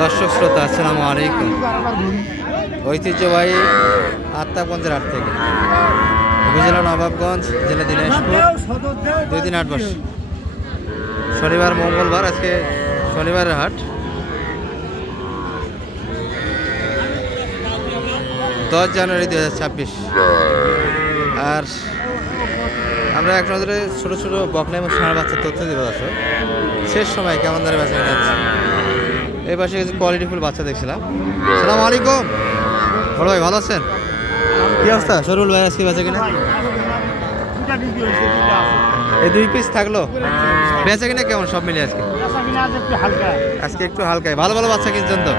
দর্শক শ্রোতা, আসসালামু আলাইকুম। ঐতিহ্যবাহী আত্মাগঞ্জের হাট থেকে। উপজেলা নবাবগঞ্জ, জেলা দিনাজপুর, দুই দিন আট বর্ষ শনিবার, মঙ্গলবার, আজকে শনিবারের হাট। দশ জানুয়ারি দু ছাব্বিশ। আর আমরা এক নজরে ছোটো ছোটো বকনা এবং ষাঁড় বাচ্চার তথ্য দিব, দর্শক। শেষ সময় কেমন ধরে বেঁচে যাচ্ছে এই পাশে কিছু কোয়ালিটিফুল বাচ্চা দেখছিলাম। সালাম আলাইকুম। বড় ভাই, ভালো আছেন? কি অবস্থা? সরুল ভাই আজকে বেঁচে কিনা? এই দুই পিস থাকল? বেঁচে কিনা কেমন? সব মিলে আজকে? আজকে একটু হালকাই। ভালো ভালো বাচ্চা কিনছেন তো?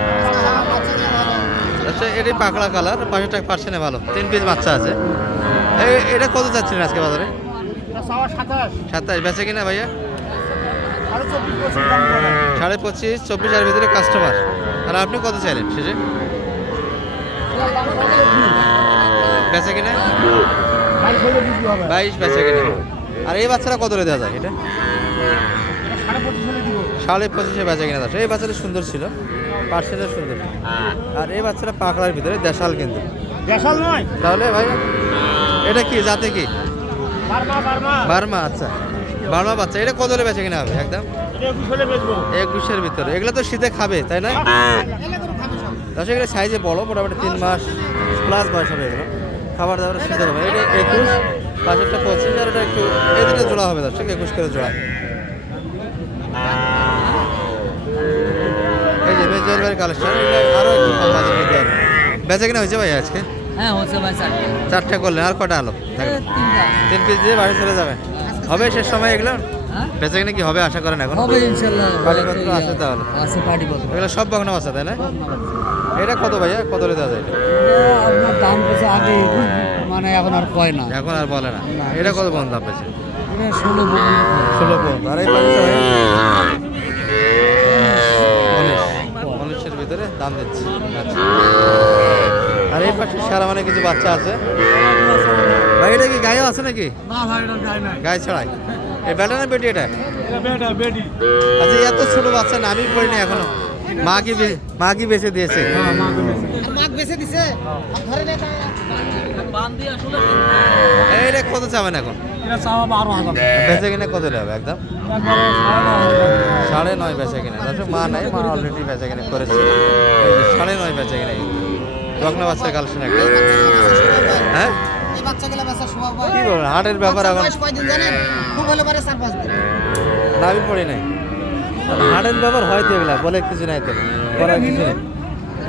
আচ্ছা এটাই পাকড়া কালার পাশেরটা পার্সেন্টে ভালো। তিন পিস বাচ্চা আছে। এটা কত চাচ্ছিলেন আজকে বাজারে? সাতাশ। বেঁচে কিনা ভাইয়া? সাড়ে পঁচিশ চব্বিশ হাজার ভিতরে কাস্টমার আর আপনি কত চাইলেন শেষে? বেচা কিনা? বাইশ বেচা কিনা। আর এই বাচ্চারা কত দেওয়া যায় এটা? সাড়ে পঁচিশে বেচা কিনা দাস এই বাচ্চাটা সুন্দর ছিল। পার্সেন্টের সুন্দর। আর এই বাচ্চাটা পাকড়ার ভিতরে দেশাল কিন্তু। দেশাল নয়। তাহলে ভাই এটা কি? যাতে কি? বার্মা আচ্ছা। বার্মা বাচ্চা। এটা কত হলে বেচা কিনা হবে একদম? একুশের ভিতরে। এগুলো তো শীতে খাবে তাই না? দশ এগুলো সাইজে বড় মোটামুটি তিন মাস প্লাস বয়স হবে এগুলো। খাবার দাবার সুন্দর হবে। এটা একুশ পাঁচেরটা পঁচিশ আর এটা একটু এই দুটো জোড়া হবে দর্শক একুশ করে জোড়া। এই যে মেজর ভাইয়ের কালেকশন আরও একটু কম বাজেট নিতে হবে কিনা হয়েছে ভাই আজকে? হ্যাঁ হচ্ছে ভাই চারটে। চারটা করলেন আর কটা আলো? তিন পিস দিয়ে বাড়ি চলে যাবে। হবে শেষ সময় এগুলো? হ্যাঁ বেচা কিনা কি হবে আশা করেন এখন? হবে পাটিপত্র আছে তাহলে। আছে পাটি পত্র এগুলো সব বাগনা বাচ্চা তাই না এটা কত ভাইয়া? কত রে দেওয়া যায় এটা আপনার দাম পেয়েছে আগে মানে এখন আর কয় না। এখন আর বলে না। এটা কত পর্যন্ত দাম এটা ষোলো ষোলো পর্যন্ত। আর এই উনিশের ভিতরে দাম দিচ্ছি। আচ্ছা। আর এই পাশে সারা মানে কিছু বাচ্চা আছে। ভাই এটা কি গায়ে আছে নাকি? না ভাই এটা যায় না গায়ে ছাড়াই এই বেটা না বেটি এটা? এটা বেটা বেডি আচ্ছা এত ছোট বাচ্চা নামই পড়িনি এখনও। মা কি মা কি বেঁচে দিয়েছে? এইটা কত চাবেন এখন? এটা চাওয়া বারো হাজার। বেঁচে কিনে কত হবে একদম? সাড়ে নয় বেচে কিনে। মা নাই মা অলরেডি বেচে কিনে করেছে। সাড়ে নয় বেচে কিনে। রকনা বাচ্চার কালেকশন একটা। হ্যাঁ? কি হাটের ব্যাপার এখন। দাবি পড়ি নাই। হাটের ব্যাপার হয়তো এগুলা বলে কিছু নাই তো বলার কিছু নেই।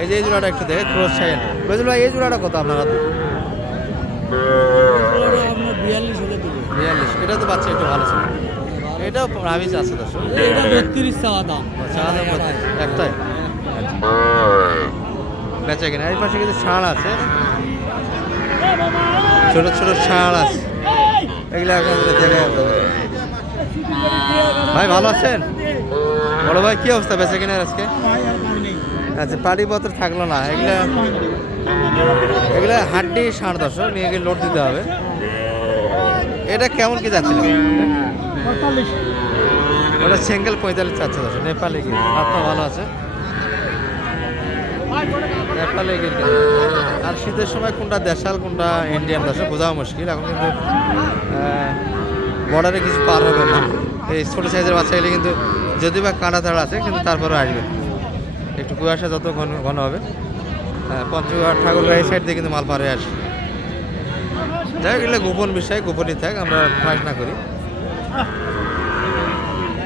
এই যে এই জোড়াটা একটু দেখে ক্রোশ সাইন বুঝল ভাই এই জোড়াটা কত আপনার হাতে? বিয়াল্লিশ বিয়াল্লিশ এটা তো বাচ্চা একটু ভালো ছিল। এটাও রাবিস আছে দর্শক এটা বত্রিশ চাওয়া দাম। চাঁদের মধ্যে একটাই। বেচা কিনা এই পাশে কিছু ষাঁড় আছে। ছোট ছোট ষাঁড় আছে। এগুলো এখন। ভাই ভালো আছেন? বড় ভাই কি অবস্থা? বেচা কিনার আজকে? আচ্ছা পাড়ি পত্র থাকল না। এগুলা এগুলো হাড্ডি ষাঁড় দর্শক নিয়ে গিয়ে লোড দিতে হবে। এটা কেমন কি যাচ্ছিল? ওটা সিঙ্গেল পঁয়তাল্লিশ চারশো দশ নেপালে গিয়ে আপনার ভালো আছে নেপালে গিয়ে আর শীতের সময় কোনটা দেশাল কোনটা ইন্ডিয়ান দশ বোঝাও মুশকিল। এখন কিন্তু বর্ডারে কিছু পার হবে না। এই ছোটো সাইজের বাচ্চা বাচ্চাগুলি কিন্তু যদি বা কাঁটা তাড়া আছে কিন্তু তারপরে আসবে। একটু কুয়াশা যত ঘন ঘন হবে। হ্যাঁ পঞ্চগড় ঠাকুরগাঁ এই সাইড দিয়ে কিন্তু মাল পারে আসে। যাই হোক এগুলো গোপন বিষয় গোপনই থাক আমরা ফাঁস না করি।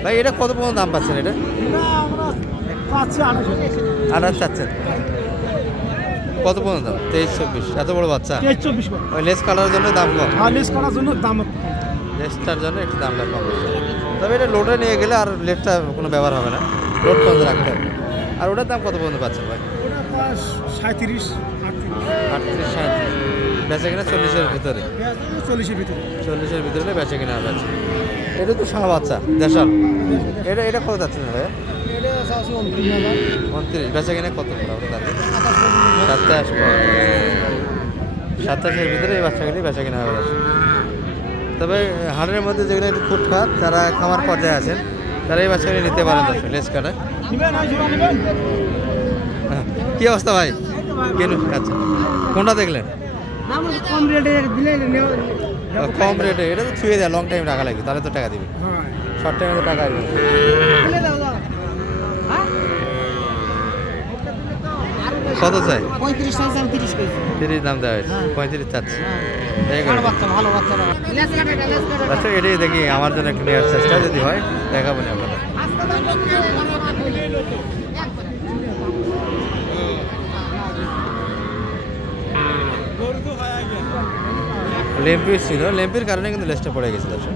ভাই এটা কত পর্যন্ত দাম পাচ্ছেন এটা? আঠাশো চাচ্ছেন। কত পর্যন্ত? দাম তেইশ চব্বিশ। এত বড় বাচ্চা? তেইশ চব্বিশ ওই লেস কাটার জন্য দাম কম। লেস কালার জন্য দাম লেসটার জন্য একটু দামটা কম তবে এটা লোডে নিয়ে গেলে আর লেফটটা কোনো ব্যবহার হবে না। লোড পর্যন্ত রাখতে হবে। আর ওটার দাম কত পর্যন্ত পাচ্ছেন ভাই? সাঁত্রিশ আটত্রিশ। সাঁত্রিশ বেচা কিনা চল্লিশের ভিতরে? চল্লিশের ভিতরে। চল্লিশের ভিতরে বেচা কিনা আচ্ছা। এটা তো সারা বাচ্চা দেশাল। এটা এটা কত যাচ্ছে না ভাই? এটা আছে উনত্রিশ। বেচা কিনা কত? সাতাশ সাতাশের ভিতরে এই বাচ্চাগুলি বেচা কিনা হবে তবে হাড়ের মধ্যে যেগুলো একটু ফুটফাট যারা খামার পর্যায়ে আছেন তারা এই বাচ্চাগুলি নিতে পারেন দর্শক লেস নিবেন কি অবস্থা ভাই? কেন আচ্ছা কোনটা দেখলেন? কম রেটে এটা তো ছুঁয়ে দেয় লং টাইম টাকা লাগবে তাহলে তো টাকা দিবে। হ্যাঁ। শর্ট টাইমে তো টাকা আসবে। কত চাই? পঁয়ত্রিশ সাইজ আমি তিরিশ কেজি তিরিশ দাম দেওয়া হয়েছে। পঁয়ত্রিশ চাচ্ছে। বাচ্চা আচ্ছা এটাই দেখি আমার জন্য একটু নেওয়ার চেষ্টা যদি হয় দেখাবো না আপনাদের। লেম্পির ছিল লেম্পির কারণে কিন্তু লেসটা পড়ে গেছে দর্শক।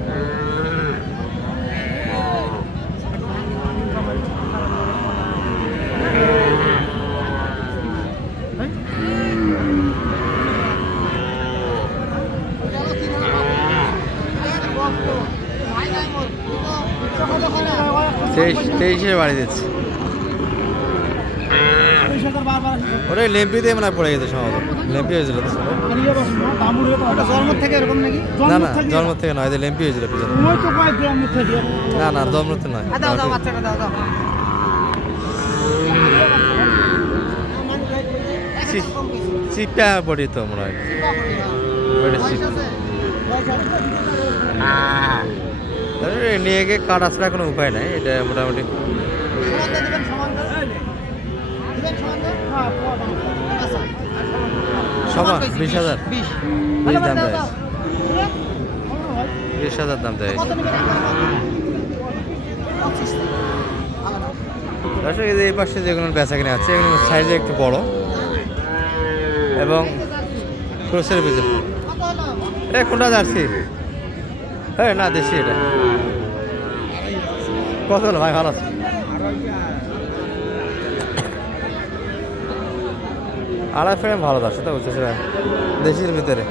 তেইশ তেইশে বাড়ি দিচ্ছে। ওটা লেম্পিতে মানে পড়ে গেছে সম্ভবত। লেম্পি হয়েছিল জন্ম থেকে এরকম নাকি? না না জন্ম থেকে? নয় যে লেম্পি হয়েছিল পিছনে। থেকে? না না জন্ম তো নয় দাও দাও বাচ্চাটা দাও দাও। চি- চিপা পড়ি তো মনে হয়। নিয়ে গিয়ে কাটা ছাড়া কোনো উপায় নাই এটা মোটামুটি। সমান বিশ হাজার। বিশ। দাম দেয়। বিশ হাজার দাম দেয়। দর্শক এই পাশে যেগুলো বেচা কিনে আছে এগুলো সাইজে একটু বড়। এবং ক্রোসের ভিতরে এ কোনটা জার্সি? হ্যাঁ না দেশি এটা। কত হলো ভাই ভালো আছে? আড়াই ফ্রেম ভালো দর্শক তো বুঝতেছি ভাই। দেশির ভিতরে।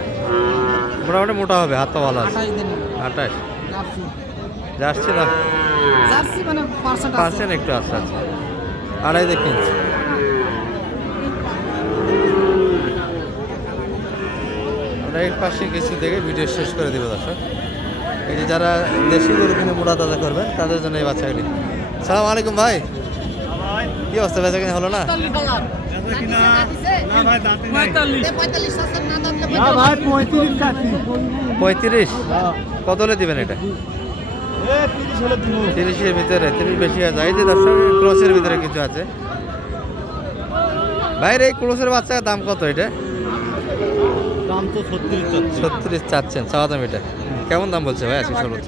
মোটামুটি মোটা হবে হাত তো ভালো আছে। আঠাশ জার্সি না? মানে পার্সেন্ট আছে। একটু আছে আচ্ছা। আড়াই কিনছি। আমরা পাশে কিছু দেখে ভিডিও শেষ করে দেবো দর্শক। এই যে যারা দেশি গরু কিনে মোটা তাজা করবেন তাদের জন্য এই বাচ্চাগুলি। সালাম আলাইকুম ভাই। কি অবস্থা? বেচা কিনে হলো না? পঁয়ত্রিশ। কত হলে দিবেন এটা? তিরিশের ভিতরে, তিরিশ বেশি আছে। এই যে দর্শক, ক্রোসের ভিতরে কিছু আছে। ভাইরে এই ক্রোসের বাচ্চার দাম কত এটা? দাম তো ছত্রিশ চাচ্ছেন। চাওয়া দাম এটা। কেমন দাম বলছে ভাই আজকে সর্বোচ্চ?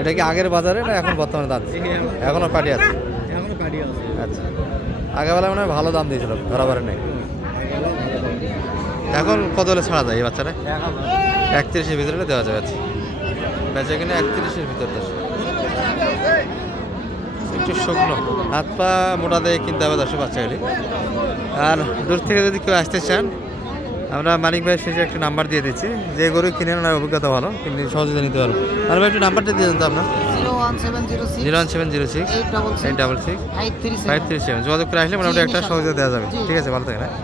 এটা কি আগের বাজারে না এখন বর্তমানে দাম? এখনও পাটি আছে? এখনও গাড়ি আছে। আচ্ছা। আগেবেলা মনে হয় ভালো দাম দিয়েছিল বরাবরে নেই। এখন কত হলে ছাড়া যায় এই বাচ্চাটা? একত্রিশের ভিতরে দেওয়া যাবে আচ্ছা। বেচা কিনে একত্রিশের ভিতরে দশ একটু শুকনো। হাত পা মোটা দিয়ে কিনতে হবে দশ বাচ্চাগুলি। আর দূর থেকে যদি কেউ আসতে চান আমরা মানিক ভাইয়ের শেষে একটা নাম্বার দিয়ে দিচ্ছি। যে গরু কিনে ওনার অভিজ্ঞতা ভালো কিন্তু সহজে নিতে পারব আর ভাই একটু নাম্বারটা দিয়ে দেন তো আপনার। Zero one seven zero six eight double six five three seven. যোগাযোগ করে আসলে মোটামুটি একটা। সহজে দেওয়া যাবে। ঠিক আছে ভালো থাকে হ্যাঁ?